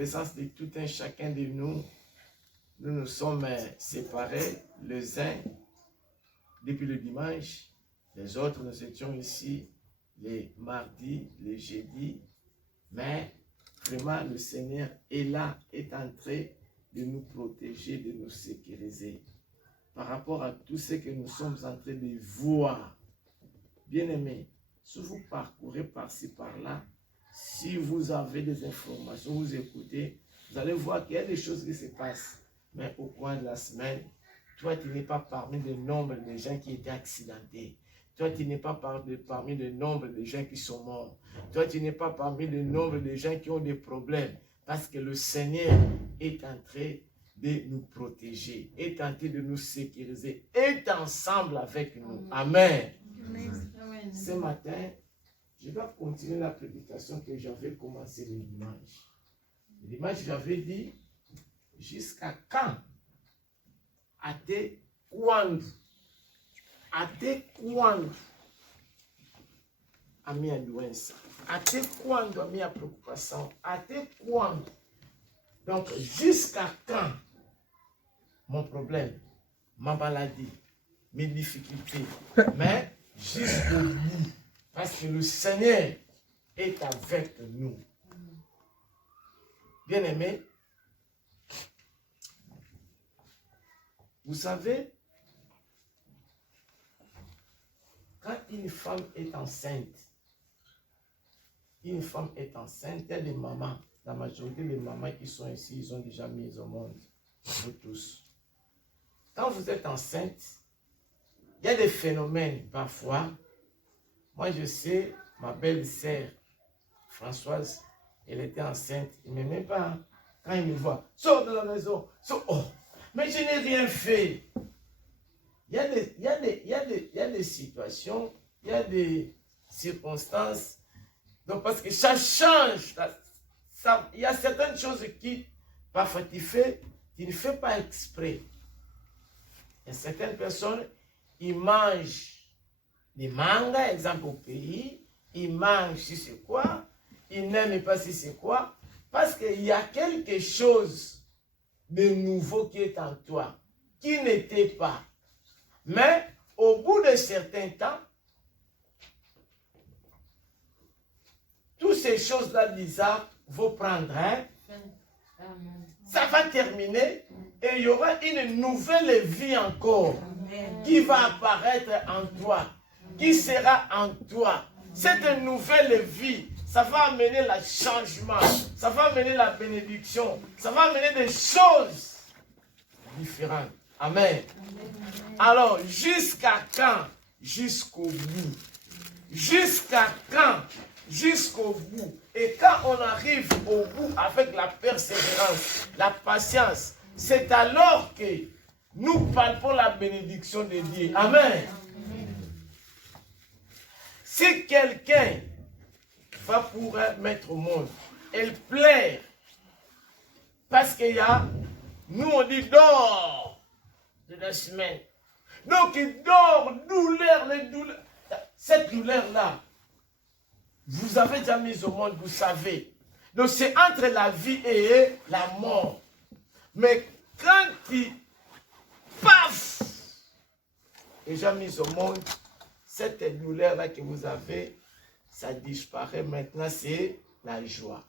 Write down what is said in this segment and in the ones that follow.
présence de tout un chacun de nous, nous nous sommes séparés les uns depuis le dimanche. Les autres, nous étions ici les mardis, les jeudis. Mais vraiment, le Seigneur est là, est en train de nous protéger, de nous sécuriser. Par rapport à tout ce que nous sommes en train de voir. Bien-aimés, si vous parcourez par-ci, par-là, si vous avez des informations, vous écoutez, vous allez voir qu'il y a des choses qui se passent. Mais au coin de la semaine, toi, tu n'es pas parmi le nombre de gens qui étaient accidentés. Toi, tu n'es pas parmi le nombre de gens qui sont morts. Toi, tu n'es pas parmi le nombre de gens qui ont des problèmes. Parce que le Seigneur est en train de nous protéger, est en train de nous sécuriser, est ensemble avec nous. Amen. Amen. Ce matin, je vais continuer la prédication que j'avais commencé le dimanche. Le dimanche, j'avais dit, jusqu'à quand? Até quando? Até quando a minha doença? Até quando a minha preocupação? Até quando? Donc, jusqu'à quand mon problème, ma maladie, mes difficultés, mais jusqu'au bout, parce que le Seigneur est avec nous. Bien-aimés, vous savez, quand une femme est enceinte, il y a des mamans, la majorité des mamans qui sont ici, ils ont déjà mis au monde, vous tous. Quand vous êtes enceinte, il y a des phénomènes parfois. Moi, je sais, ma belle-sœur, Françoise, elle était enceinte. Il ne m'aimait pas. Quand il me voit, sors de la maison. Sors. Oh, mais je n'ai rien fait. Il y a des situations, il y a des circonstances. Donc, parce que ça change. Il y a certaines choses qui, parfois, tu ne fais pas exprès. Il y a certaines personnes, ils mangent des mangas, exemple au pays, ils mangent si c'est quoi, ils n'aiment pas si c'est quoi, parce qu'il y a quelque chose de nouveau qui est en toi, qui n'était pas. Mais au bout de certains temps, toutes ces choses-là bizarres vont prendre, hein? Ça va terminer et il y aura une nouvelle vie encore qui va apparaître en toi, qui sera en toi. Cette nouvelle vie, ça va amener le changement, ça va amener la bénédiction, ça va amener des choses différentes. Amen. Alors, jusqu'à quand? Jusqu'au bout. Jusqu'à quand? Jusqu'au bout. Et quand on arrive au bout avec la persévérance, la patience, c'est alors que nous palpons la bénédiction de Dieu. Amen. Si quelqu'un va pour mettre au monde, elle plaire, parce qu'il y a, nous on dit dors de la semaine. Donc il dort, douleur, les douleurs. Cette douleur-là, vous avez déjà mis au monde, vous savez. Donc c'est entre la vie et la mort. Mais quand il paf, déjà mis au monde, cette douleur-là que vous avez, ça disparaît. Maintenant, c'est la joie.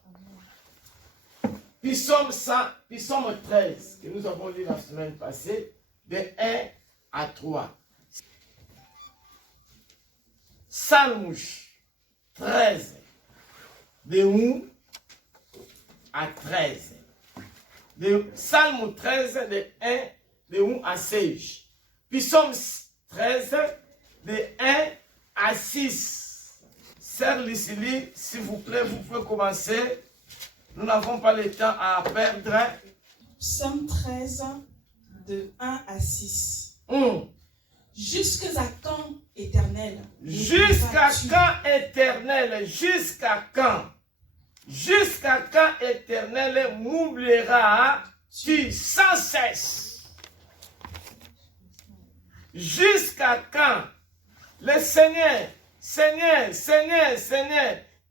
Psaume 13, que nous avons lu la semaine passée, de 1 à 3. Psalm 13, de 1 à 13. Psalm 13, de 1 à 16. Psaume 13, de 1 à 6. Sœur Lucille, s'il vous plaît, vous pouvez commencer. Nous n'avons pas le temps à perdre. Psaume 13, de 1 à 6. Jusqu'à quand, Éternel? Jusqu'à quand, Éternel? Jusqu'à quand? Jusqu'à quand, Éternel, m'oublieras-tu sans cesse? Jusqu'à quand? Le Seigneur,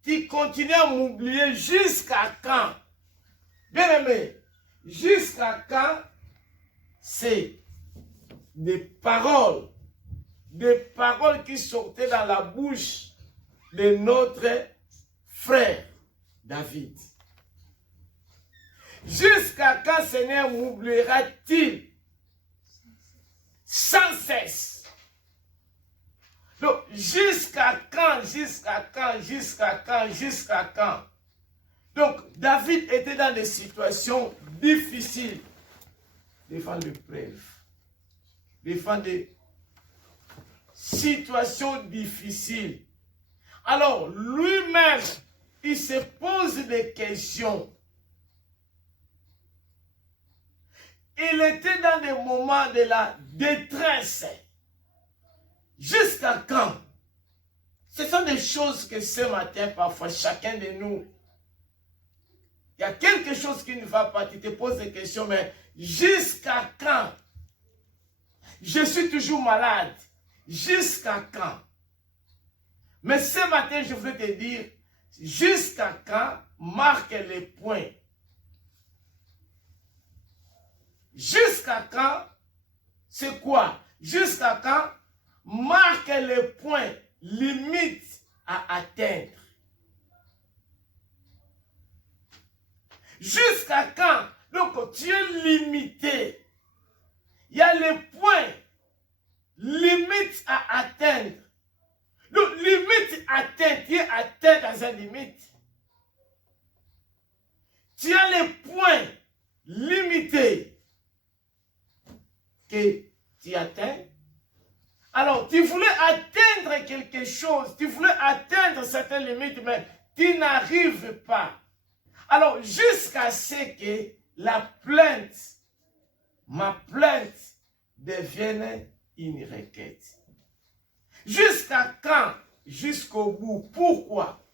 tu continues à m'oublier jusqu'à quand? Bien-aimé, jusqu'à quand c'est des paroles qui sortaient dans la bouche de notre frère David. Jusqu'à quand, Seigneur, m'oubliera-t-il sans cesse? Donc, jusqu'à quand? Donc, David était dans des situations difficiles, devant l'épreuve, devant des situations difficiles. Alors, lui-même, il se pose des questions. Il était dans des moments de la détresse. Jusqu'à quand? Ce sont des choses que ce matin, parfois, chacun de nous, il y a quelque chose qui ne va pas, tu te poses des questions, mais jusqu'à quand? Je suis toujours malade. Jusqu'à quand? Mais ce matin, je veux te dire, jusqu'à quand, marque les points. Jusqu'à quand, c'est quoi? Jusqu'à quand, marque les points, limites à atteindre. Jusqu'à quand? Donc, tu es limité. Il y a les points, limites à atteindre. Donc, limite atteinte, tu es atteint dans une limite. Tu as les points limités que tu atteins. Alors, tu voulais atteindre quelque chose, tu voulais atteindre certaines limites, mais tu n'arrives pas. Alors, jusqu'à ce que la plainte, ma plainte, devienne une requête. Jusqu'à quand? Jusqu'au bout. Pourquoi?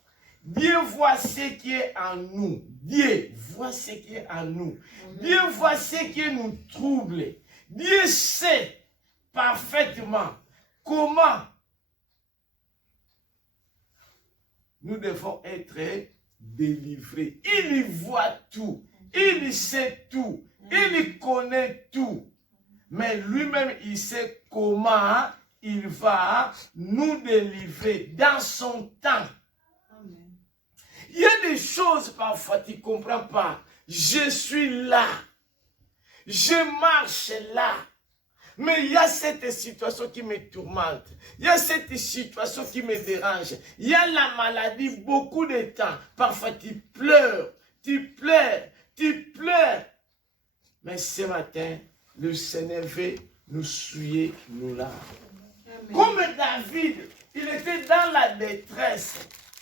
Dieu voit ce qui est en nous. Dieu voit ce qui est en nous. Dieu voit ce qui nous trouble. Dieu sait parfaitement comment nous devons être délivrés. Il y voit tout. Il sait tout. Il connaît tout. Mais lui-même, il sait comment il va nous délivrer dans son temps. Amen. Il y a des choses parfois tu ne comprends pas. Je suis là. Je marche là. Mais il y a cette situation qui me tourmente. Il y a cette situation qui me dérange. Il y a la maladie beaucoup de temps. Parfois tu pleures, tu pleures, tu pleures. Mais ce matin, le Seigneur veut nous souiller nos larmes. Comme David, il était dans la détresse.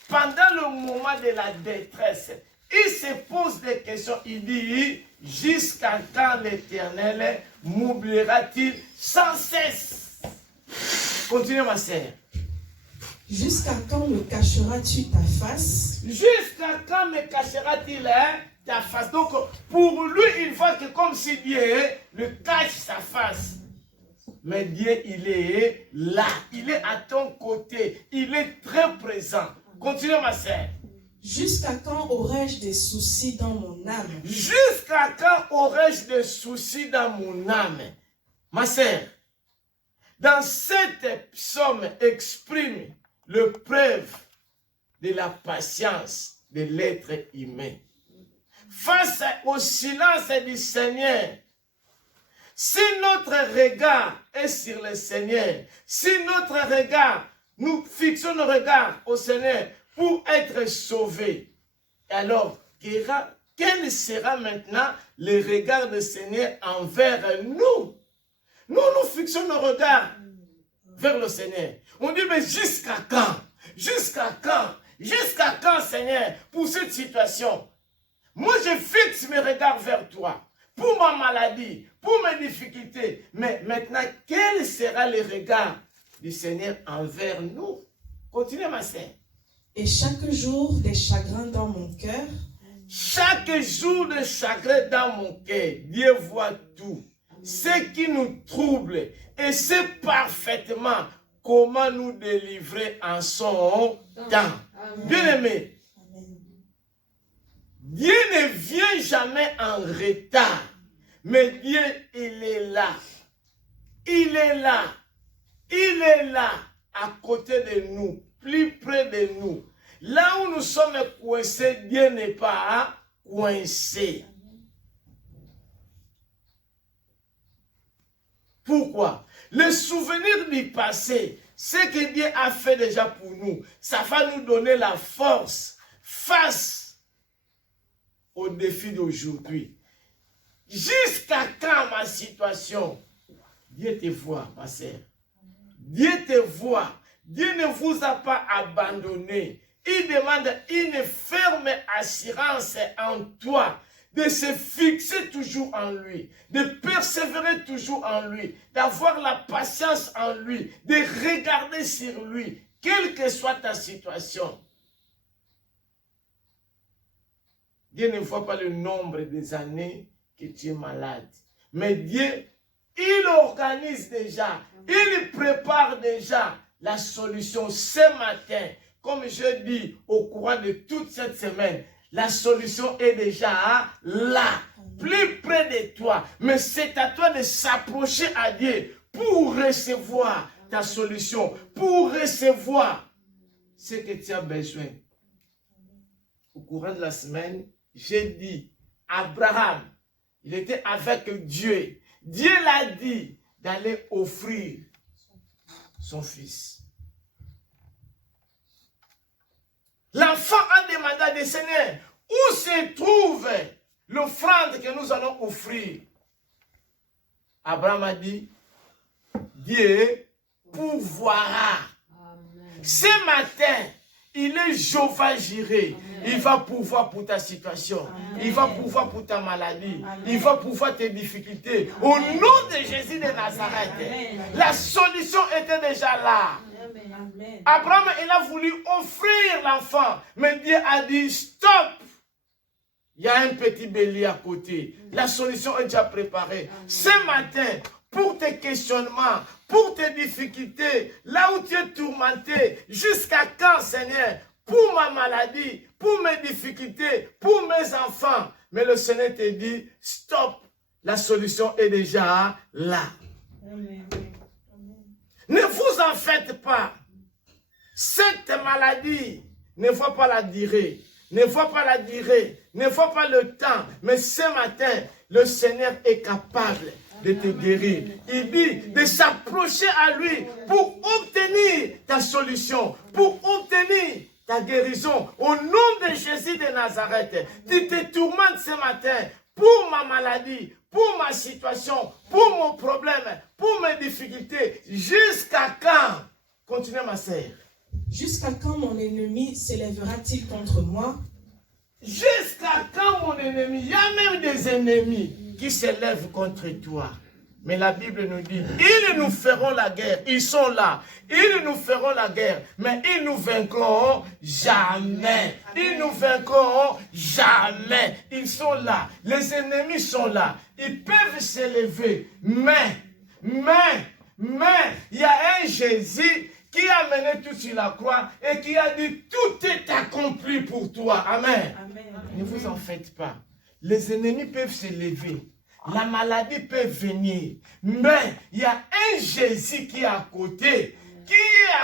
Pendant le moment de la détresse, il se pose des questions. Il dit, jusqu'à quand l'Éternel m'oubliera-t-il sans cesse? Continue ma sœur. Jusqu'à quand me cacheras-tu ta face? Jusqu'à quand me cacheras-t-il ta face? Donc, pour lui, il voit que comme si Dieu le cache sa face. Mais Dieu, il est là. Il est à ton côté. Il est très présent. Continue, ma sœur. Jusqu'à quand aurais-je des soucis dans mon âme? Jusqu'à quand aurais-je des soucis dans mon âme? Ma sœur, dans cette psaume exprime le preuve de la patience de l'être humain. Face au silence du Seigneur, si notre regard est sur le Seigneur, si notre regard, nous fixons nos regards au Seigneur pour être sauvés, alors quel sera maintenant le regard du Seigneur envers nous? Nous fixons nos regards vers le Seigneur. On dit, mais jusqu'à quand? Jusqu'à quand? Jusqu'à quand, Seigneur, pour cette situation? Moi, je fixe mes regards vers toi. Pour ma maladie, pour mes difficultés. Mais maintenant, quel sera le regard du Seigneur envers nous? Continuez, ma sœur. Et chaque jour des chagrins dans mon cœur. Chaque jour de chagrin dans mon cœur, Dieu voit tout. Ce qui nous trouble et sait parfaitement comment nous délivrer en son temps. Bien-aimé, Dieu ne vient jamais en retard. Mais Dieu, il est là. Il est là. Il est là, à côté de nous, plus près de nous. Là où nous sommes coincés, Dieu n'est pas coincé. Pourquoi? Le souvenir du passé, ce que Dieu a fait déjà pour nous, ça va nous donner la force face aux défis d'aujourd'hui. Jusqu'à quand ma situation? Dieu te voit, ma sœur. Dieu te voit. Dieu ne vous a pas abandonné. Il demande une ferme assurance en toi, de se fixer toujours en lui, de persévérer toujours en lui, d'avoir la patience en lui, de regarder sur lui, quelle que soit ta situation. Dieu ne voit pas le nombre des années que tu es malade. Mais Dieu, il organise déjà, il prépare déjà la solution ce matin. Comme je dis au courant de toute cette semaine, la solution est déjà là, plus près de toi. Mais c'est à toi de s'approcher à Dieu pour recevoir ta solution, pour recevoir ce que tu as besoin. Au courant de la semaine, j'ai dit, Abraham, il était avec Dieu. Dieu l'a dit d'aller offrir son fils. L'enfant a demandé à des Seigneur, où se trouve l'offrande que nous allons offrir? Abraham a dit, Dieu pourvoira. Ce matin, il est Jéhovah Jireh. Il va pouvoir pour ta situation. Amen. Il va pouvoir pour ta maladie. Amen. Il va pouvoir tes difficultés. Amen. Au nom de Jésus de Nazareth, amen. La solution était déjà là. Amen. Abraham, il a voulu offrir l'enfant. Mais Dieu a dit, stop. Il y a un petit bélier à côté. La solution est déjà préparée. Amen. Ce matin, pour tes questionnements, pour tes difficultés, là où tu es tourmenté, jusqu'à quand, Seigneur? Pour ma maladie, pour mes difficultés, pour mes enfants. Mais le Seigneur te dit, stop, la solution est déjà là. Amen. Ne vous en faites pas. Cette maladie ne voit pas la durée, ne voit pas la durée, ne voit pas le temps. Mais ce matin, le Seigneur est capable de te guérir. Il dit de s'approcher à lui pour obtenir ta solution, pour obtenir ta guérison. Au nom de Jésus de Nazareth, tu te tourmentes ce matin pour ma maladie, pour ma situation, pour mon problème, pour mes difficultés. Jusqu'à quand? Continuez, ma sœur. Jusqu'à quand mon ennemi s'élèvera-t-il contre moi? Jusqu'à quand mon ennemi? Il y a même des ennemis qui s'élèvent contre toi. Mais la Bible nous dit, ils nous feront la guerre. Ils sont là. Ils nous feront la guerre. Mais ils nous vaincront jamais. Ils nous vaincront jamais. Ils sont là. Les ennemis sont là. Ils peuvent s'élever. Mais, il y a un Jésus qui a mené tout sur la croix et qui a dit, tout est accompli pour toi. Amen. Amen. Ne vous en faites pas. Les ennemis peuvent s'élever. La maladie peut venir, mais il y a un Jésus qui est à côté, qui est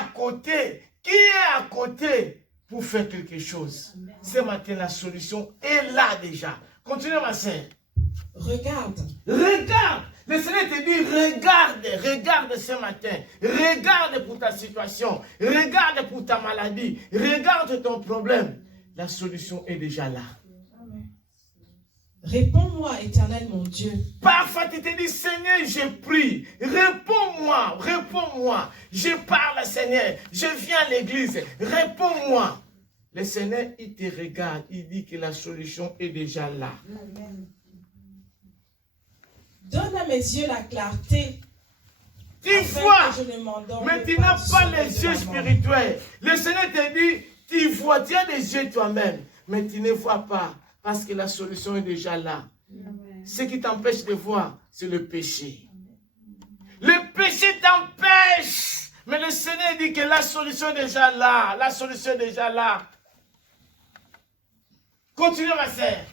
à côté pour faire quelque chose. Ce matin, la solution est là déjà. Continuez, ma sœur. Regarde. Regarde. Le Seigneur te dit, regarde ce matin. Regarde pour ta situation. Regarde pour ta maladie. Regarde ton problème. La solution est déjà là. Réponds-moi, Éternel mon Dieu. Parfois, tu te dis, Seigneur, je prie. Réponds-moi, réponds-moi. Je parle, Seigneur. Je viens à l'église. Réponds-moi. Le Seigneur, il te regarde. Il dit que la solution est déjà là. Amen. Donne à mes yeux la clarté. Tu vois, mais tu n'as pas les yeux spirituels. Le Seigneur te dit, tu vois, tu as des yeux toi-même, mais tu ne vois pas. Parce que la solution est déjà là. Amen. Ce qui t'empêche de voir, c'est le péché. Le péché t'empêche. Mais le Seigneur dit que la solution est déjà là. La solution est déjà là. Continue, ma sœur.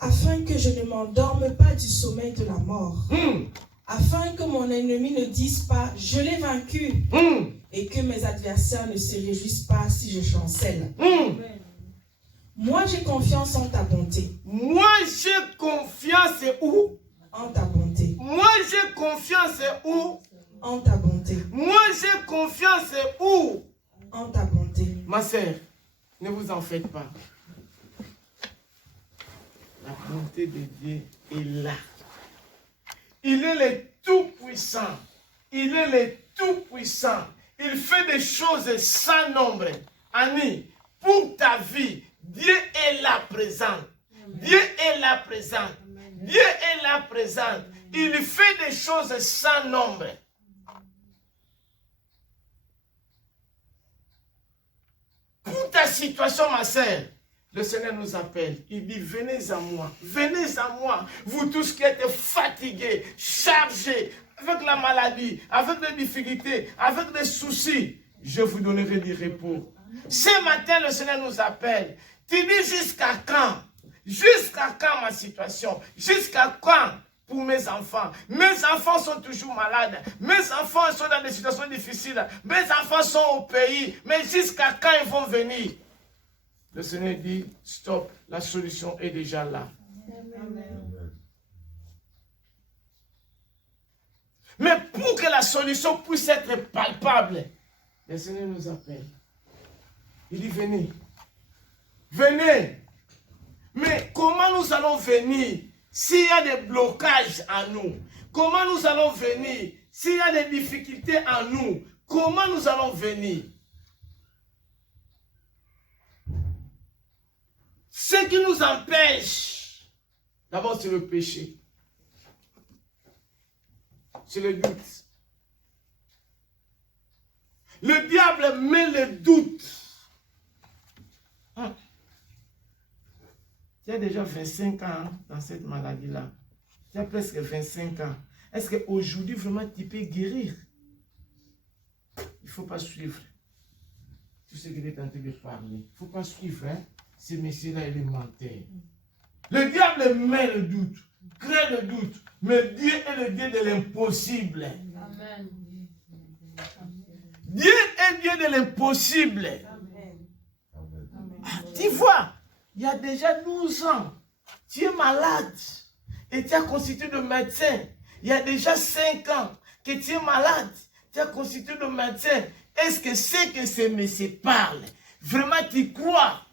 Afin que je ne m'endorme pas du sommeil de la mort. Afin que mon ennemi ne dise pas, je l'ai vaincu. Et que mes adversaires ne se réjouissent pas si je chancelle. Moi, j'ai confiance en ta bonté. Moi, j'ai confiance où? En ta bonté. Moi, j'ai confiance où? En ta bonté. Moi, j'ai confiance où? En ta bonté. Ma sœur, ne vous en faites pas. La bonté de Dieu est là. Il est le Tout-Puissant. Il est le Tout-Puissant. Il fait des choses sans nombre. Annie, pour ta vie, Dieu est là présent. Dieu est là présent. Dieu est là présent. Il fait des choses sans nombre. Pour ta situation, ma sœur, le Seigneur nous appelle. Il dit, venez à moi, vous tous qui êtes fatigués, chargés, avec la maladie, avec des difficultés, avec des soucis, je vous donnerai du repos. Ce matin, le Seigneur nous appelle. Tu dis jusqu'à quand? Jusqu'à quand ma situation? Jusqu'à quand pour mes enfants? Mes enfants sont toujours malades. Mes enfants sont dans des situations difficiles. Mes enfants sont au pays. Mais jusqu'à quand ils vont venir? Le Seigneur dit, stop, la solution est déjà là. Amen. Mais pour que la solution puisse être palpable, le Seigneur nous appelle. Il dit, venez. Venez. Mais comment nous allons venir s'il y a des blocages en nous? Comment nous allons venir s'il y a des difficultés en nous? Comment nous allons venir? Ce qui nous empêche, d'abord c'est le péché. C'est le doute. Le diable met le doute. Tu as déjà 25 ans dans cette maladie-là. Tu as presque 25 ans. Est-ce qu'aujourd'hui, vraiment, tu peux guérir? Il ne faut pas suivre tout ce que tu es en train de parler. Il ne faut pas suivre. Hein? Ce monsieur-là, il est menteur. Le diable met le doute, crée le doute. Mais Dieu est le Dieu de l'impossible. Amen. Dieu est Dieu de l'impossible. Tu vois, il y a déjà 12 ans, tu es malade et tu as constitué de médecin. Il y a déjà 5 ans que tu es malade, tu as constitué de médecin. Est-ce que c'est que ce monsieur parle? Vraiment, tu crois?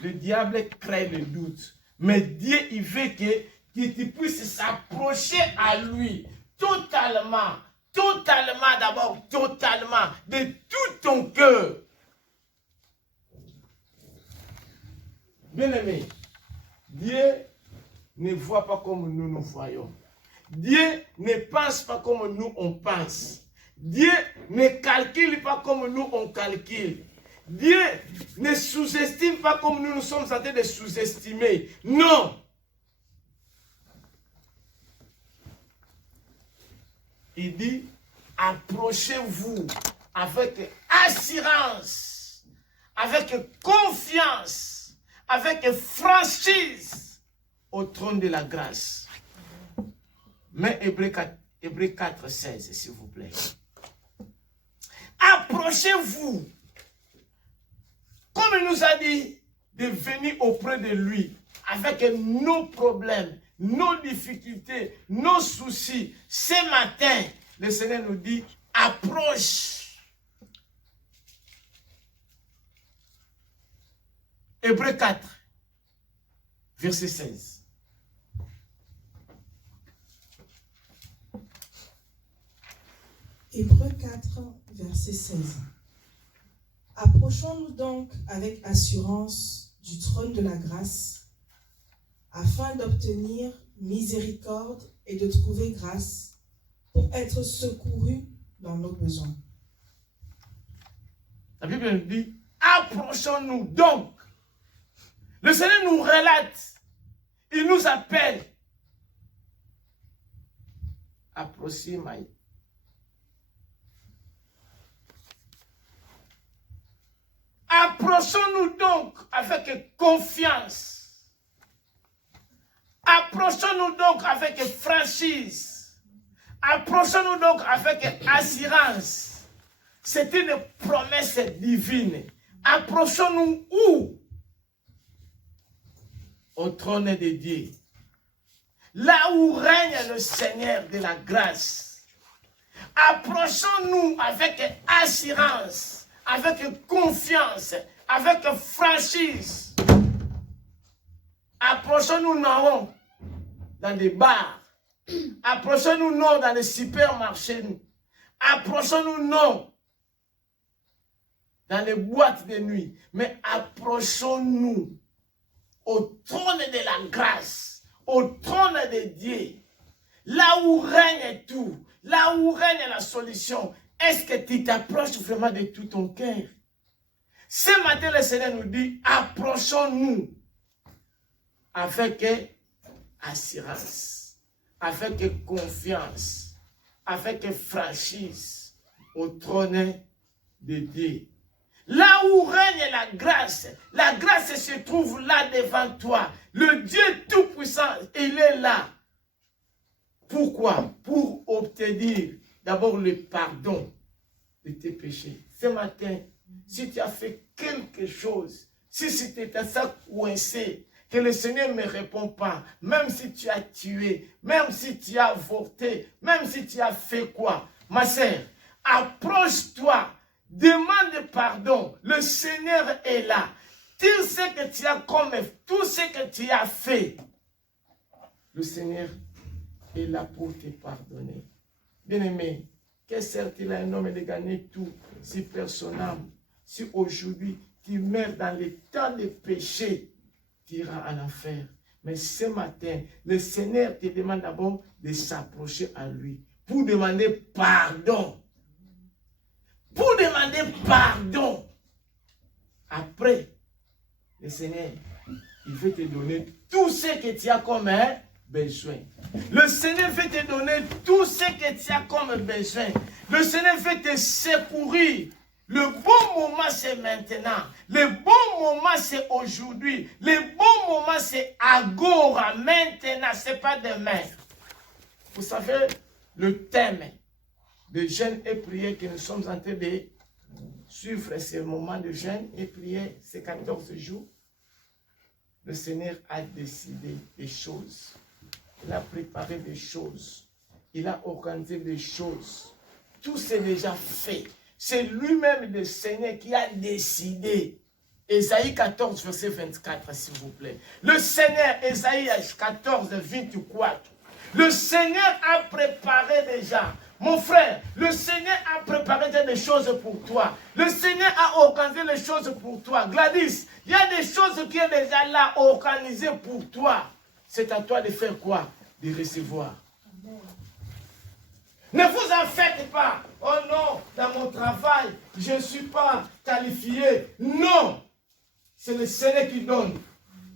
Le diable crée le doute. Mais Dieu, il veut que tu puisses s'approcher à lui totalement. Totalement d'abord, totalement, de tout ton cœur. Bien-aimé, Dieu ne voit pas comme nous nous voyons. Dieu ne pense pas comme nous on pense. Dieu ne calcule pas comme nous on calcule. Dieu ne sous-estime pas comme nous sommes en train de sous-estimer. Non. Il dit, approchez-vous avec assurance, avec confiance, avec franchise au trône de la grâce. Mais Hébreux 4, 16, s'il vous plaît. Approchez-vous. Comme il nous a dit de venir auprès de lui avec nos problèmes, nos difficultés, nos soucis. Ce matin, le Seigneur nous dit, approche. Hébreux 4, verset 16. Hébreux 4, verset 16. Approchons-nous donc avec assurance du trône de la grâce, afin d'obtenir miséricorde et de trouver grâce pour être secourus dans nos besoins. La Bible nous dit, approchons-nous donc. Le Seigneur nous relate, il nous appelle. Approchez-moi. Approchons-nous donc avec confiance. Approchons-nous donc avec franchise. Approchons-nous donc avec assurance. C'est une promesse divine. Approchons-nous où? Au trône de Dieu. Là où règne le Seigneur de la grâce. Approchons-nous avec assurance, avec confiance, avec franchise. Approchons-nous non dans des bars. Approchons-nous non dans les supermarchés. Approchons-nous non dans les boîtes de nuit. Mais approchons-nous au trône de la grâce, au trône de Dieu. Là où règne tout, là où règne la solution. Est-ce que tu t'approches vraiment de tout ton cœur? Ce matin, le Seigneur nous dit, approchons-nous avec assurance, avec confiance, avec franchise au trône de Dieu. Là où règne la grâce se trouve là devant toi. Le Dieu Tout-Puissant, il est là. Pourquoi? Pour obtenir d'abord le pardon de tes péchés. Ce matin, si tu as fait quelque chose, si c'était ça coincé, que le Seigneur ne me répond pas, même si tu as tué, même si tu as avorté, même si tu as fait quoi, ma sœur, approche-toi, demande pardon, le Seigneur est là. Tout ce que tu as commis, tout ce que tu as fait, le Seigneur est là pour te pardonner. Bien-aimé, que sert-il à un homme de gagner tout si perd son âme? Si aujourd'hui tu meurs dans les temps de péché, tu iras à l'enfer. Mais ce matin, le Seigneur te demande d'abord de s'approcher à lui pour demander pardon. Pour demander pardon. Après, le Seigneur, il veut te donner tout ce que tu as comme besoin. Le Seigneur veut te donner tout ce que tu as comme besoin. Le Seigneur veut te secourir. Le bon moment, c'est maintenant. Le bon moment, c'est aujourd'hui. Le bon moment, c'est agora, maintenant. Ce n'est pas demain. Vous savez, le thème de jeûne et prière que nous sommes en train de suivre, ce moment de jeûne et prière, ces 14 jours. Le Seigneur a décidé des choses. Il a préparé des choses. Il a organisé des choses. Tout c'est déjà fait. C'est lui-même le Seigneur qui a décidé. Ésaïe 14, verset 24, s'il vous plaît. Le Seigneur, Ésaïe 14, 24. Le Seigneur a préparé déjà. Mon frère, le Seigneur a préparé des choses pour toi. Le Seigneur a organisé les choses pour toi. Gladys, il y a des choses qui sont déjà là, organisées pour toi. C'est à toi de faire quoi? De recevoir. Amen. Ne vous en faites pas. Oh non, dans mon travail, je ne suis pas qualifié. Non. C'est le Seigneur qui donne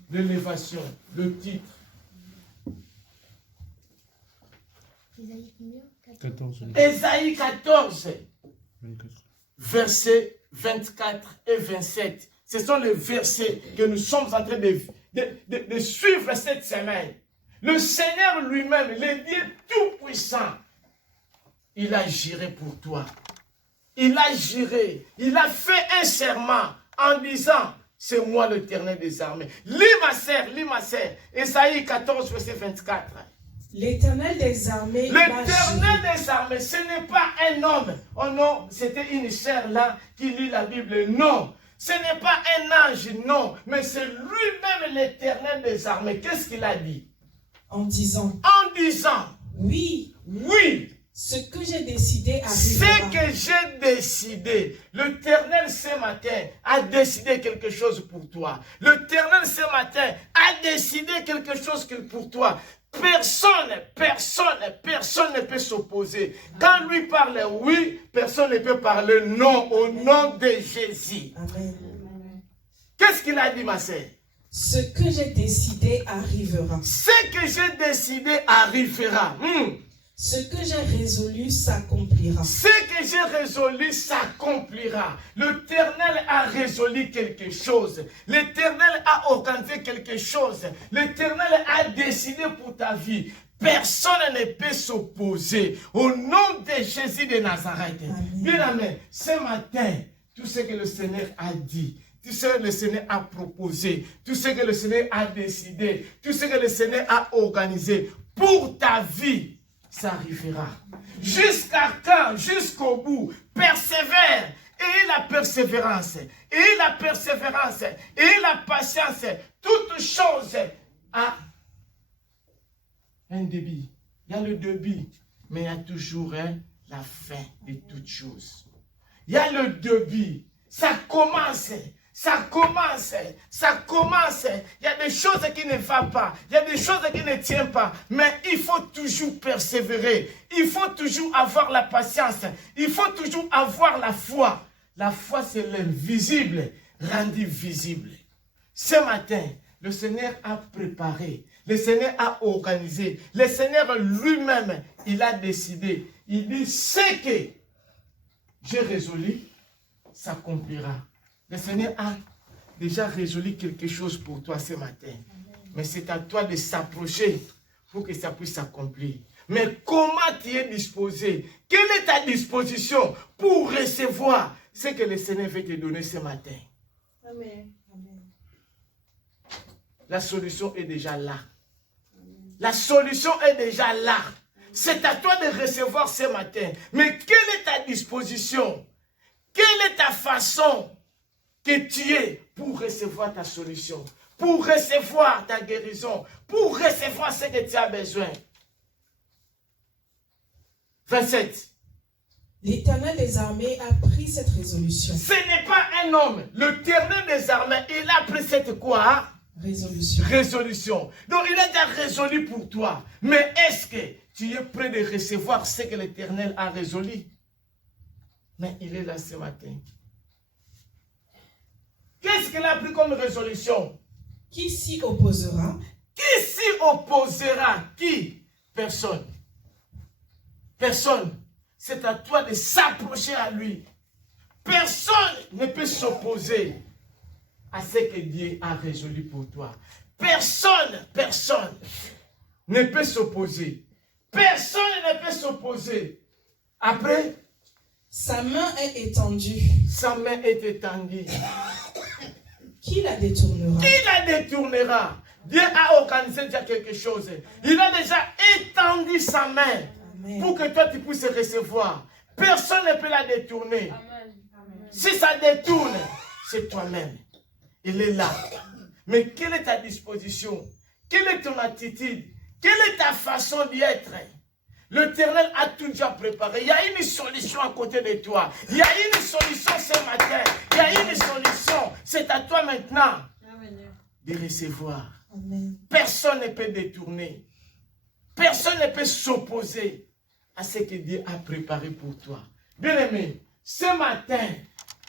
l'élévation, le titre. Ésaïe combien? 14. Ésaïe 14, 24. Versets 24 et 27. Ce sont les versets que nous sommes en train de suivre cette semaine. Le Seigneur lui-même, le Dieu Tout-Puissant, il a juré pour toi. Il a juré. Il a fait un serment en disant, c'est moi l'Éternel des armées. Lis ma sœur. Ésaïe 14, verset 24. L'Éternel des armées. L'Éternel des armées, ce n'est pas un homme. Oh non, c'était une sœur là qui lit la Bible. Non. Ce n'est pas un ange, non. Mais c'est lui-même l'Éternel des armées. Qu'est-ce qu'il a dit? En disant. Oui. Ce que j'ai décidé arrivera. Ce que j'ai décidé. L'Éternel ce matin a décidé quelque chose pour toi. L'Éternel ce matin a décidé quelque chose pour toi. Personne ne peut s'opposer. Quand lui parle oui, personne ne peut parler non au nom de Jésus. Amen. Qu'est-ce qu'il a dit, ma sœur? Ce que j'ai décidé arrivera. Ce que j'ai décidé arrivera. Ce que j'ai résolu s'accomplira. Ce que j'ai résolu s'accomplira. L'Éternel a résolu quelque chose. L'Éternel a organisé quelque chose. L'Éternel a décidé pour ta vie. Personne ne peut s'opposer au nom de Jésus de Nazareth. Bien amen. Ce matin, tout ce que le Seigneur a dit, tout ce que le Seigneur a proposé, tout ce que le Seigneur a décidé, tout ce que le Seigneur a organisé pour ta vie, ça arrivera. Jusqu'à quand? Jusqu'au bout. Persévère. Et la persévérance. Et la persévérance. Et la patience. Toute chose a un début. Il y a le début. Mais il y a toujours la fin de toute chose. Il y a le début. Ça commence. Ça commence, ça commence. Il y a des choses qui ne vont pas. Il y a des choses qui ne tiennent pas. Mais il faut toujours persévérer. Il faut toujours avoir la patience. Il faut toujours avoir la foi. La foi, c'est l'invisible rendu visible. Ce matin, le Seigneur a préparé. Le Seigneur a organisé. Le Seigneur lui-même, il a décidé. Il dit, ce que j'ai résolu s'accomplira. Le Seigneur a déjà résolu quelque chose pour toi ce matin. Mais c'est à toi de s'approcher pour que ça puisse s'accomplir. Mais comment tu es disposé? Quelle est ta disposition pour recevoir ce que le Seigneur veut te donner ce matin? Amen. La solution est déjà là. La solution est déjà là. C'est à toi de recevoir ce matin. Mais quelle est ta disposition? Quelle est ta façon que tu es pour recevoir ta solution, pour recevoir ta guérison, pour recevoir ce que tu as besoin? 27. L'Éternel des armées a pris cette résolution. Ce n'est pas un homme. L'Éternel des armées, il a pris cette quoi? Résolution. Résolution. Donc il a déjà résolu pour toi. Mais est-ce que tu es prêt de recevoir ce que l'Éternel a résolu? Mais il est là ce matin. Qu'est-ce qu'il a pris comme résolution? Qui s'y opposera? Qui s'y opposera? Qui? Personne. Personne. C'est à toi de s'approcher à lui. Personne ne peut s'opposer à ce que Dieu a résolu pour toi. Personne ne peut s'opposer. Personne ne peut s'opposer. Après, sa main est étendue. Sa main est étendue. Qui la détournera? Qui la détournera? Dieu a organisé déjà quelque chose. Il a déjà étendu sa main. Amen. Pour que toi tu puisses recevoir. Personne ne peut la détourner. Amen. Si ça détourne, c'est toi-même. Il est là. Mais quelle est ta disposition? Quelle est ton attitude? Quelle est ta façon d'y être? L'Éternel a tout déjà préparé. Il y a une solution à côté de toi. Il y a une solution ce matin. Il y a une solution. C'est à toi maintenant de recevoir. Amen. Personne ne peut détourner. Personne ne peut s'opposer à ce que Dieu a préparé pour toi. Bien-aimé, ce matin,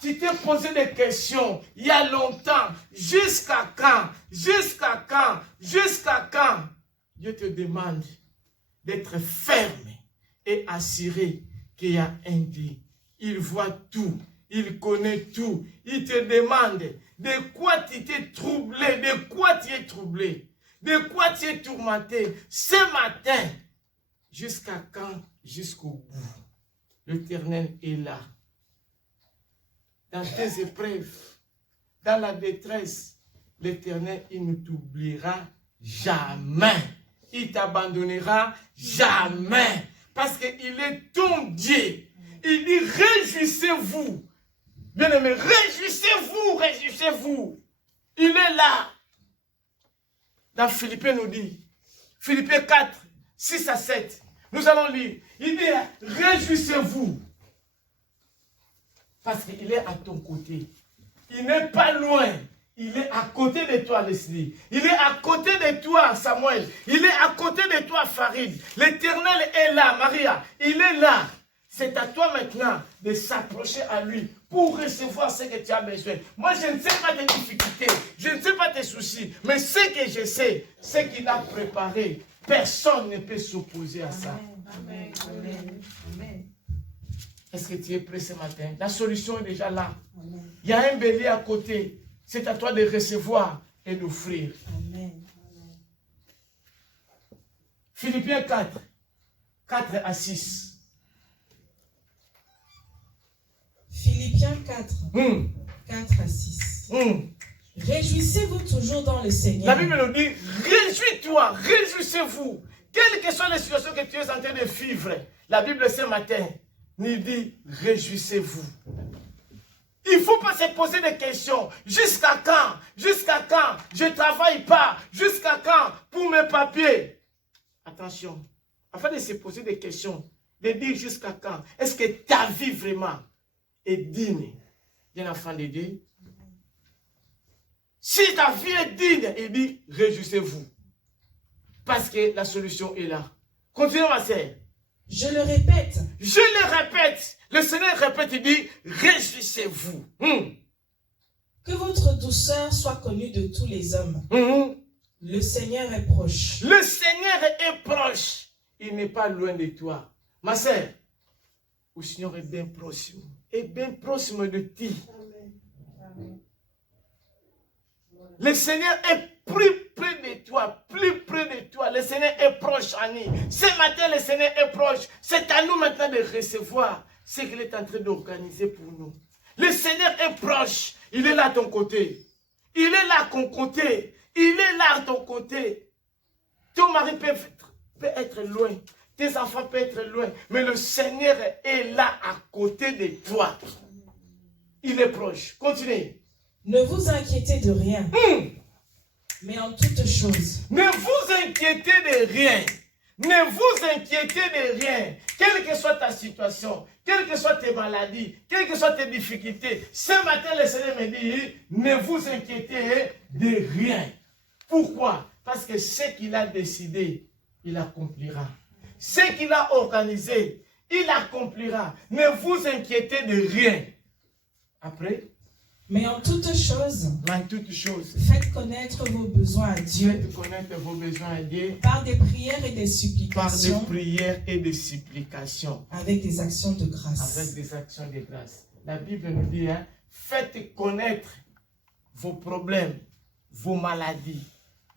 tu t'es posé des questions il y a longtemps. Jusqu'à quand? Jusqu'à quand? Jusqu'à quand? Dieu te demande d'être ferme et assuré qu'il y a un Dieu. Il voit tout. Il connaît tout. Il te demande de quoi tu t'es troublé, de quoi tu es troublé, de quoi tu es tourmenté. Ce matin, jusqu'à quand? Jusqu'au bout. L'Éternel est là. Dans tes épreuves, dans la détresse, l'Éternel, il ne t'oubliera jamais. Il t'abandonnera jamais. Parce qu'il est ton Dieu. Il dit, réjouissez-vous. Bien-aimés, réjouissez-vous, réjouissez-vous. Il est là. Dans Philippiens nous dit, Philippiens 4, 6 à 7, nous allons lire. Il dit, réjouissez-vous. Parce qu'il est à ton côté. Il n'est pas loin. Il est à côté de toi, Leslie. Il est à côté de toi, Samuel. Il est à côté de toi, Farid. L'Éternel est là, Maria. Il est là. C'est à toi maintenant de s'approcher à lui pour recevoir ce que tu as besoin. Moi, je ne sais pas tes difficultés. Je ne sais pas tes soucis. Mais ce que je sais, c'est qu'il a préparé Personne ne peut s'opposer à ça. Amen. Amen. Amen. Est-ce que tu es prêt ce matin? La solution est déjà là. Amen. Il y a un bélier à côté. C'est à toi de recevoir et d'offrir. Amen. Philippiens 4, 4 à 6. Philippiens 4, 4 à 6. Réjouissez-vous toujours dans le Seigneur. La Bible nous dit, réjouis-toi, réjouissez-vous. Quelles que soient les situations que tu es en train de vivre, la Bible ce matin nous dit, réjouissez-vous. Il ne faut pas se poser des questions. Jusqu'à quand? Jusqu'à quand? Je ne travaille pas. Jusqu'à quand? Pour mes papiers. Attention. Afin de se poser des questions, de dire jusqu'à quand? Est-ce que ta vie vraiment est digne d'un enfant de Dieu? Si ta vie est digne, il dit, réjouissez-vous. Parce que la solution est là. Continuons ma sœur. Je le répète. Je le répète. Le Seigneur répète, il dit, réjouissez-vous. Que votre douceur soit connue de tous les hommes. Le Seigneur est proche. Le Seigneur est proche. Il n'est pas loin de toi. Ma sœur, le Seigneur est bien proche. Est bien proche de toi. Le Seigneur est plus près de toi, plus près de toi. Le Seigneur est proche, Annie. Ce matin, le Seigneur est proche. C'est à nous maintenant de recevoir ce qu'il est en train d'organiser pour nous. Le Seigneur est proche. Il est là à ton côté. Il est là à ton côté. Il est là à ton côté. Ton mari peut être loin. Tes enfants peuvent être loin. Mais le Seigneur est là à côté de toi. Il est proche. Continuez. Ne vous inquiétez de rien. Mais en toutes choses. Ne vous inquiétez de rien. Ne vous inquiétez de rien. Quelle que soit ta situation, quelles que soient tes maladies, quelles que soient tes difficultés, ce matin, le Seigneur me dit, ne vous inquiétez de rien. Pourquoi? Parce que ce qu'il a décidé, il accomplira. Ce qu'il a organisé, il accomplira. Ne vous inquiétez de rien. Après? Mais en toutes choses, faites connaître vos besoins à Dieu. Faites connaître vos besoins à Dieu. Par des prières et des supplications. Par des prières et des supplications. Avec des actions de grâce. Avec des actions de grâce. La Bible nous dit, faites connaître vos problèmes, vos maladies,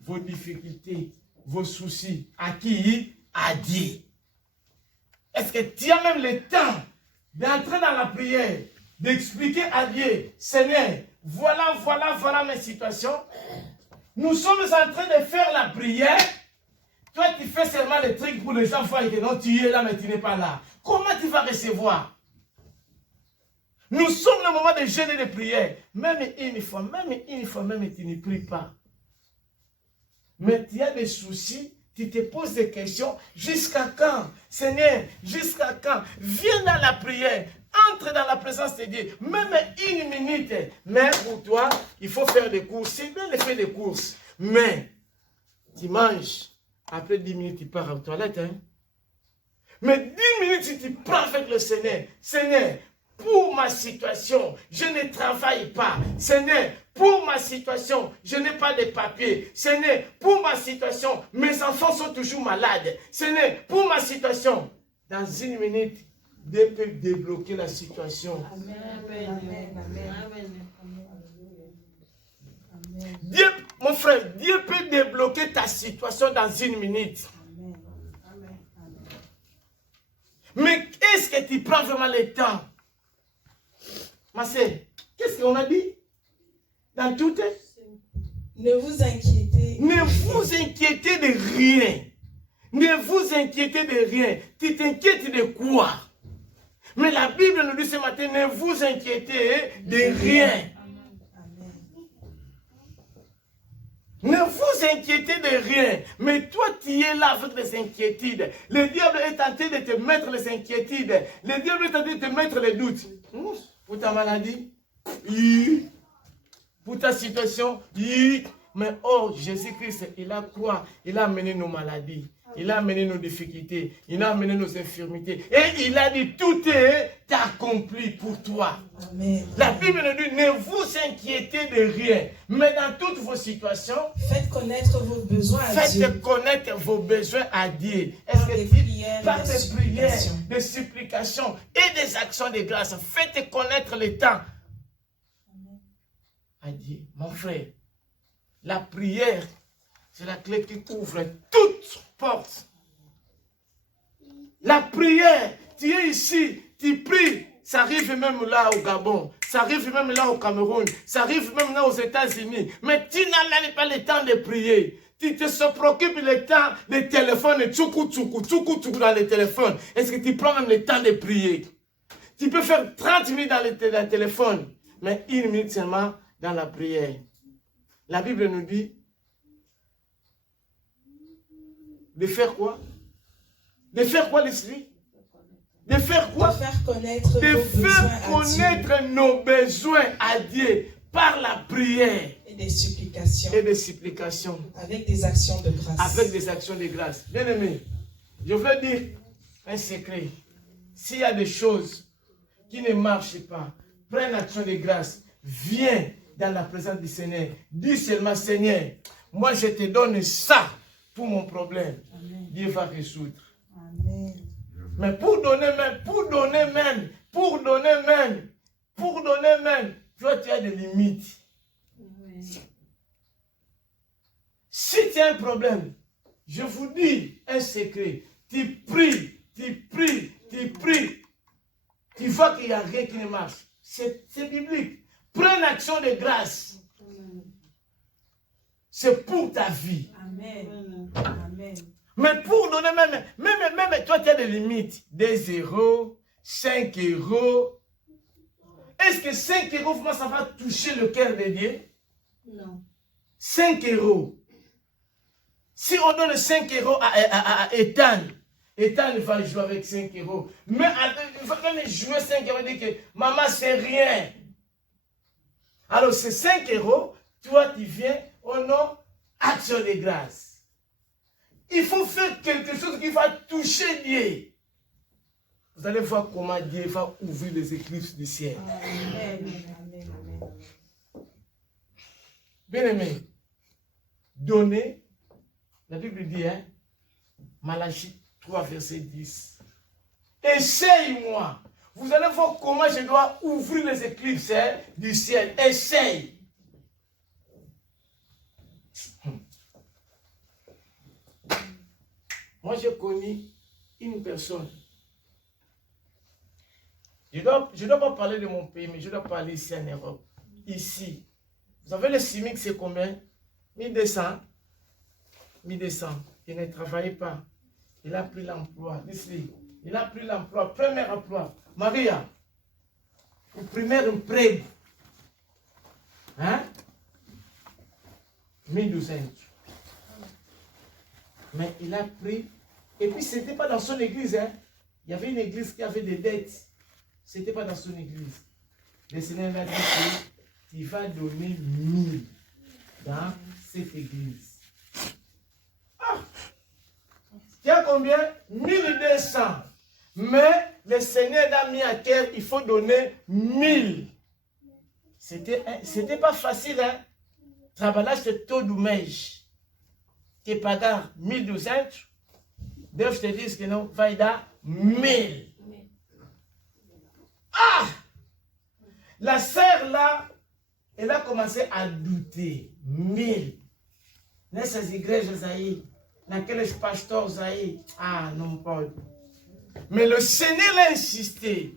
vos difficultés, vos soucis. À qui? À Dieu. Est-ce que tu as même le temps d'entrer dans la prière? D'expliquer à Dieu, Seigneur, voilà mes situations. Nous sommes en train de faire la prière. Toi, tu fais seulement les trucs pour les gens voir que non, tu es là, mais tu n'es pas là. Comment tu vas recevoir? Nous sommes le moment de jeûner de prière. Même une fois, même tu ne pries pas. Mais tu as des soucis, tu te poses des questions. Jusqu'à quand? Seigneur, jusqu'à quand? Viens dans la prière. Entre dans la présence de Dieu, même une minute. Mais pour toi, il faut faire des courses. C'est bien de faire des courses. Mais, tu manges. Après 10 minutes, tu pars aux toilettes. Mais 10 minutes, si tu prends avec le Seigneur. Seigneur, pour ma situation, je ne travaille pas. Seigneur, pour ma situation, je n'ai pas de papier. Seigneur, pour ma situation, mes enfants sont toujours malades. Seigneur, pour ma situation, dans une minute, Dieu peut débloquer la situation. Dieu, mon frère, Dieu peut débloquer ta situation dans une minute. Mais est-ce que tu prends vraiment le temps? Ma sœur, qu'est-ce qu'on a dit? Dans tout ne vous inquiétez. Ne vous inquiétez de rien. Ne vous inquiétez de rien. Tu t'inquiètes de quoi? Mais la Bible nous dit ce matin, ne vous inquiétez de rien. Ne vous inquiétez de rien. Mais toi, tu es là avec des inquiétudes. Le diable est tenté de te mettre les inquiétudes. Le diable est tenté de te mettre les doutes. Pour ta maladie, pour ta situation, mais oh, Jésus-Christ, il a quoi? Il a amené nos maladies. Il a amené nos difficultés, il a amené nos infirmités. Et il a dit, tout est accompli pour toi. Amen. La Bible nous dit, ne vous inquiétez de rien. Mais dans toutes vos situations, Faites connaître vos besoins à Dieu. faites connaître vos besoins à Dieu. Par des prières, Par des des prières, supplications. des supplications et des actions de grâce, faites connaître le temps à Dieu. Mon frère, la prière, c'est la clé qui ouvre toute porte. La prière, tu es ici, tu pries. Ça arrive même là au Gabon, ça arrive même là au Cameroun, ça arrive même là aux États-Unis. Mais tu n'as même pas le temps de prier. Tu te préoccupes le temps des téléphones, tchoukou dans les téléphones. Est-ce que tu prends même le temps de prier? Tu peux faire 30 minutes dans le téléphone, mais 1 minute seulement dans la prière. La Bible nous dit de faire quoi? De faire quoi, l'esprit? De faire quoi? De faire connaître De vos besoins faire à Dieu. connaître nos besoins à Dieu par la prière Et des supplications. et des supplications. Avec des actions de grâce. Avec des actions de grâce. Bien aimé, je veux dire un secret. S'il y a des choses qui ne marchent pas, prends une action de grâce. Viens dans la présence du Seigneur. Dis seulement, Seigneur, moi je te donne ça pour mon problème. Amen. Dieu va résoudre. Amen. Mais pour donner même, toi tu as des limites. Si tu as un problème, je vous dis un secret, tu pries, tu vois qu'il n'y a rien qui ne marche. C'est biblique. Prends une action de grâce. C'est pour ta vie. Amen. Amen. Mais pour donner même toi, tu as des limites. Des 0, 5 euros. Est-ce que 5 euros, ça va toucher le cœur de Dieu? Non. 5 euros. Si on donne 5 euros à Ethan, Ethan va jouer avec 5 euros. Mais il va même jouer 5 euros et dire que maman, c'est rien. Alors, ces 5 euros, toi, tu viens au nom action de grâce. Il faut faire quelque chose qui va toucher Dieu. Vous allez voir comment Dieu va ouvrir les éclipses du ciel. Amen. Amen. Amen. Bien aimé, donner, la Bible dit, hein, Malachie 3, verset 10. Essaye-moi. Vous allez voir comment je dois ouvrir les éclipses du ciel. Essaye. Moi, j'ai connu une personne. Je ne dois pas parler de mon pays, mais je dois parler ici en Europe. Ici. Vous savez, le SMIC, c'est combien? 1200. 1200. Il ne travaillait pas. Il a pris l'emploi. Ici. Il a pris l'emploi. Premier emploi. Maria. Le premier emploi. Hein? 1200. Mais il a pris. Et puis, ce n'était pas dans son église. Hein? Il y avait une église qui avait des dettes. Ce n'était pas dans son église. Le Seigneur a dit que tu vas donner 1000 dans cette église. Ah! Tu as combien? 1200. Mais le Seigneur a mis à terre, il faut donner 1000. C'était pas facile, hein? Trabalhar todo mês. Que pagar 1200, Deus te diz que não vai dar 1000. Ah! La sœur là, elle a commencé à douter. 1000. Nessas igrejas aí, naqueles pastores aí, ah, não pode. Mais le Seigneur a insisté.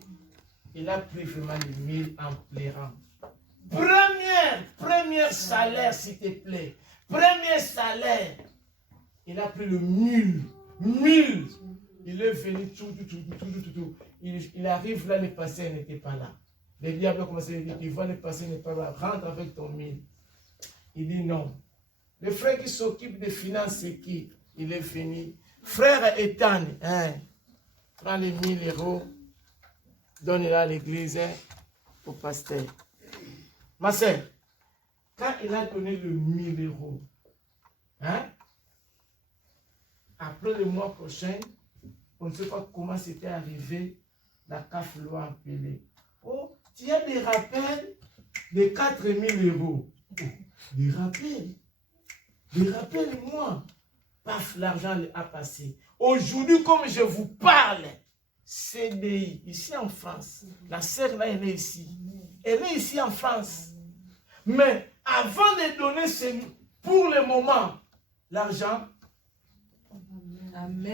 Il a pris vraiment les 1000 en pleurant. Premier salaire, s'il te plaît. Premier salaire. Il a pris le 1000. 1000. Il est venu tout. Il arrive là, le passé n'était pas là. Le diable a commencé à dire, tu vois, le passé n'est pas là. Rentre avec ton 1000. Il dit non. Le frère qui s'occupe des finances, c'est qui? Il est fini. Frère Ethan, hein, prends les 1000 euros, donne-les à l'église, hein, au pasteur. Ma soeur, quand il a donné le 1000 euros, hein, après le mois prochain, on ne sait pas comment c'était arrivé, la CAF l'a appelé. Oh, tu as des rappels de 4 000 €. Oh, des rappels, moi. Paf, l'argent a passé. Aujourd'hui, comme je vous parle, CDI, ici en France, la sœur là, elle est ici. Elle est ici en France. Mais avant de donner pour le moment, l'argent,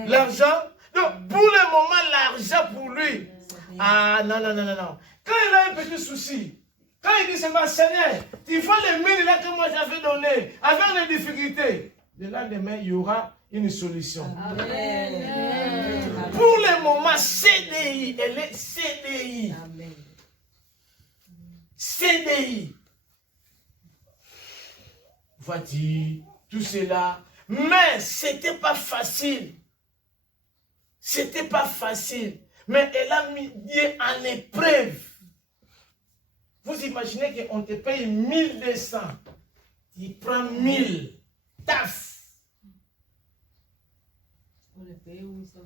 l'argent, donc pour le moment, l'argent pour lui. Ah non. Quand il a un petit souci, quand il dit c'est ma Seigneur, tu vois les 1000 là que moi j'avais donné, avec les difficultés, le lendemain, il y aura une solution. Amen. Pour le moment, CDI, elle est CDI. Amen. CDI. Voici tout cela. Mais c'était pas facile. C'était pas facile. Mais elle a mis Dieu en épreuve. Vous imaginez qu'on te paye 1200. Tu prends 1000. Taf. On le paye 800.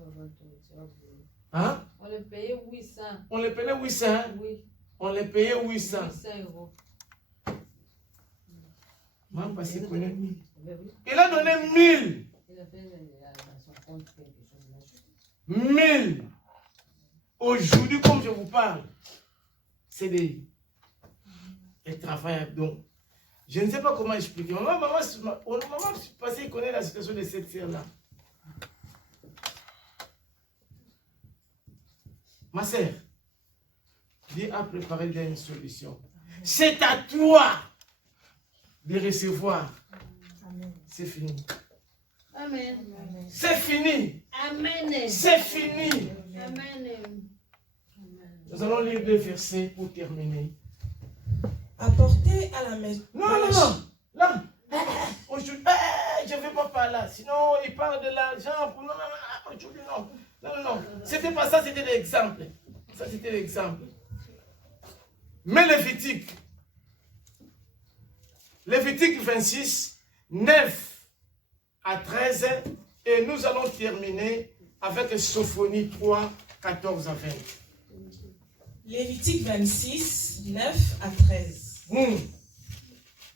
Hein? On le paye 800. On les payait 800. Hein? Oui. On les payait 800. 800 €. Même parce qu'il connaît 1000. Ben oui. Il a donné 1000. Il a fait dans son compte quelque chose. 1000. Aujourd'hui, comme je vous parle, c'est des... Elle travaille donc. Je ne sais pas comment expliquer. Maman, parce qu'il connaît la situation de cette sœur-là. Ma sœur, Dieu a préparé une solution. C'est à toi de recevoir. C'est fini. Amen. C'est fini. Amen. C'est fini. Amen. Nous allons lire 2 versets pour terminer. Apportez à la maison. Non. Aujourd'hui, je ne vais pas par là. Sinon, il parle de l'argent. Non. Aujourd'hui, non. C'était pas ça, c'était l'exemple. Ça, c'était l'exemple. Mais Lévitique 26, 9 à 13. Et nous allons terminer avec Sophonie 3, 14 à 20. Lévitique 26, 9 à 13.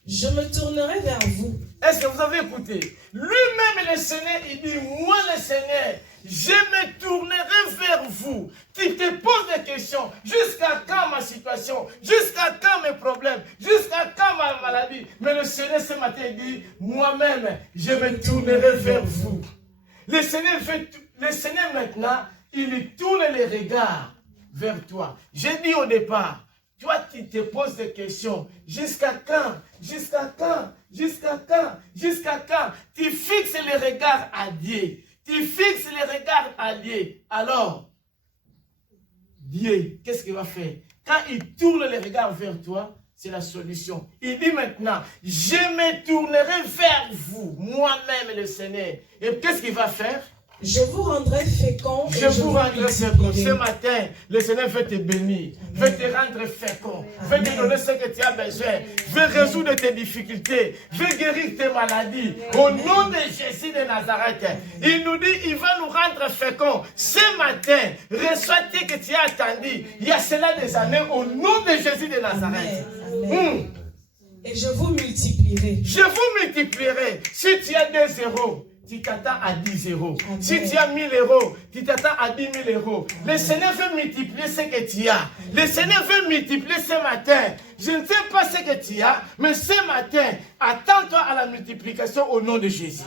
Je me tournerai vers vous. Est-ce que vous avez écouté? Lui-même, le Seigneur, il dit, moi le Seigneur, je me tournerai vers vous. Tu te poses des questions. Jusqu'à quand ma situation? Jusqu'à quand mes problèmes? Jusqu'à quand ma maladie? Mais le Seigneur ce matin dit, moi-même, je me tournerai vers vous. Le Seigneur maintenant, il tourne les regards vers toi. J'ai dit au départ, toi, tu te poses des questions. Jusqu'à quand? Jusqu'à quand? Jusqu'à quand? Jusqu'à quand? Tu fixes les regards à Dieu. Tu fixes les regards à Dieu. Alors, Dieu, qu'est-ce qu'il va faire? Quand il tourne les regards vers toi, c'est la solution. Il dit maintenant, je me tournerai vers vous, moi-même le Seigneur. Et qu'est-ce qu'il va faire? Je vous rendrai fécond. Je vous rendrai fécond. Ce matin, le Seigneur veut te bénir, veut te rendre fécond, veut te donner ce que tu as besoin, veut résoudre tes difficultés, veut guérir tes maladies. Au nom de Jésus de Nazareth, il nous dit, il va nous rendre fécond. Ce matin, reçois ce que tu as attendu. Il y a cela des années, au nom de Jésus de Nazareth. Amen. Et je vous multiplierai. Je vous multiplierai. Si tu as 2 euros, tu t'attends à 10 euros. Amen. Si tu as 1000 euros, tu t'attends à 10 000 euros. Le Seigneur veut multiplier ce que tu as. Le Seigneur veut multiplier ce matin. Je ne sais pas ce que tu as, mais ce matin, attends-toi à la multiplication au nom de Jésus.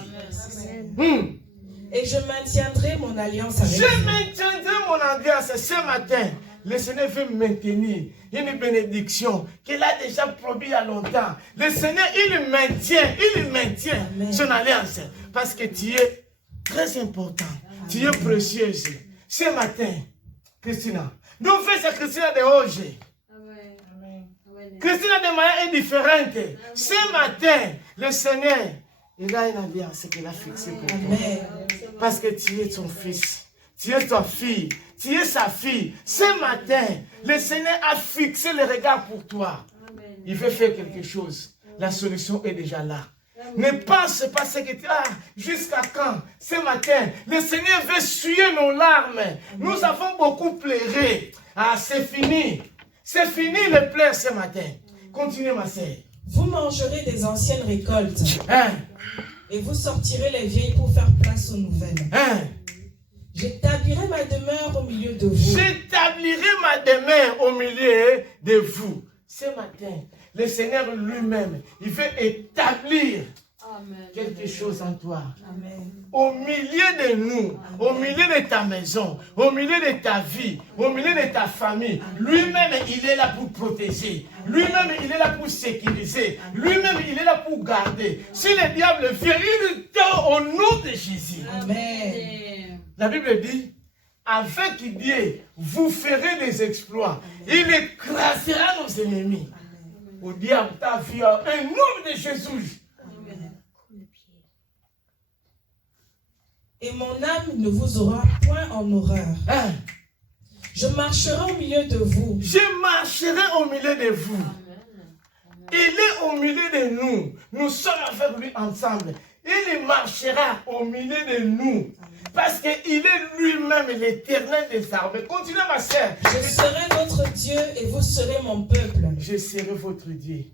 Et je maintiendrai mon alliance avec Je vous. maintiendrai mon alliance ce matin. Le Seigneur veut maintenir une bénédiction qu'il a déjà promis il y a longtemps. Le Seigneur, il maintient Amen. son alliance. Parce que tu es très important. Amen. Tu es précieuse. Ce matin, Christina, nous faisons Christina de Oge. Christina de Maya est différente. Amen. Ce matin, le Seigneur, il a une alliance qu'il a fixée pour toi. Parce que tu es son fils. Tu es ta fille. Tu es sa fille. Ce matin, le Seigneur a fixé le regard pour toi. Il veut faire quelque chose. La solution est déjà là. Ne pense pas ce que tu as. Jusqu'à quand? Ce matin, le Seigneur veut essuyer nos larmes. Nous avons beaucoup pleuré. Ah, c'est fini. C'est fini les pleurs ce matin. Continuez, ma sœur. Vous mangerez des anciennes récoltes. Hein? Et vous sortirez les vieilles pour faire place aux nouvelles. Hein? J'établirai ma demeure au milieu de vous. J'établirai ma demeure au milieu de vous. Ce matin, le Seigneur lui-même, il veut établir quelque chose en toi. Amen. Au milieu de nous, au milieu de ta maison, au milieu de ta vie, au milieu de ta famille, lui-même, il est là pour protéger. Lui-même, il est là pour sécuriser. Lui-même, il est là pour garder. Si le diable vient, il tord au nom de Jésus. Amen. La Bible dit, avec Dieu, vous ferez des exploits. Il écrasera nos ennemis. Au diable, ta vie, un nom de Jésus. Et mon âme ne vous aura point en horreur. Hein? Je marcherai au milieu de vous. Je marcherai au milieu de vous. Il est au milieu de nous. Nous sommes avec lui ensemble. Il marchera au milieu de nous. Parce qu'il est lui-même l'éternel des armées. Continuez, ma sœur. Je serai votre Dieu et vous serez mon peuple. Je serai votre Dieu.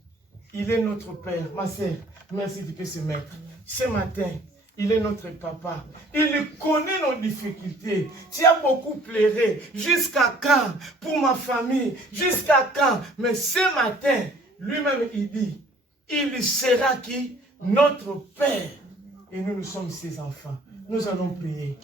Il est notre Père. Ma sœur, merci de se mettre. Ce matin, il est notre papa. Il connaît nos difficultés. Tu as beaucoup pleuré. Jusqu'à quand? Pour ma famille. Jusqu'à quand? Mais ce matin, lui-même, il dit, il sera qui? Notre Père. Et nous sommes ses enfants. Nous allons prier.